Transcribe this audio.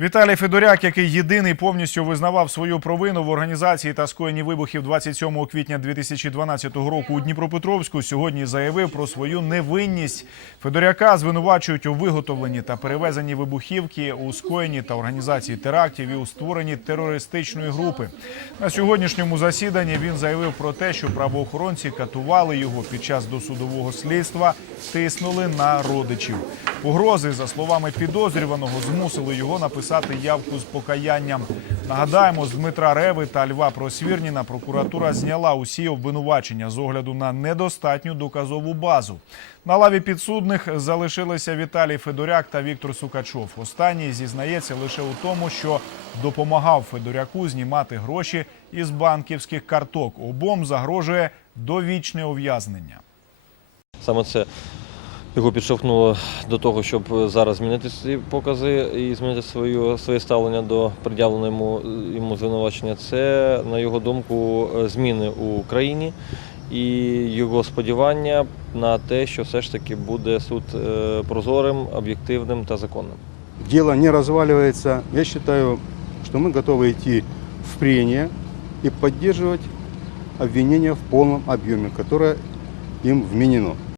Віталій Федоряк, який єдиний повністю визнавав свою провину в організації та скоєнні вибухів 27 квітня 2012 року у Дніпропетровську, сьогодні заявив про свою невинність. Федоряка звинувачують у виготовленні та перевезенні вибухівки у скоєнні та організації терактів і у створенні терористичної групи. На сьогоднішньому засіданні він заявив про те, що правоохоронці катували його під час досудового слідства, тиснули на родичів. Погрози, за словами підозрюваного, змусили його написати явку з покаянням. Нагадаємо, з Дмитра Реви та Льва Просвірніна прокуратура зняла усі обвинувачення з огляду на недостатню доказову базу. На лаві підсудних залишилися Віталій Федоряк та Віктор Сукачов. Останній зізнається лише у тому, що допомагав Федоряку знімати гроші із банківських карток. Обом загрожує довічне ув'язнення. Саме це його підштовхнуло до того, щоб зараз змінити ці покази і змінити свою, своє ставлення до пред'явленого йому, йому звинувачення. Це, на його думку, зміни у країні і його сподівання на те, що все ж таки буде суд е, прозорим, об'єктивним та законним. Дело не разваливается. Я считаю, что мы готовы идти в прения и поддерживать обвинение в полном объеме, которое им вменено.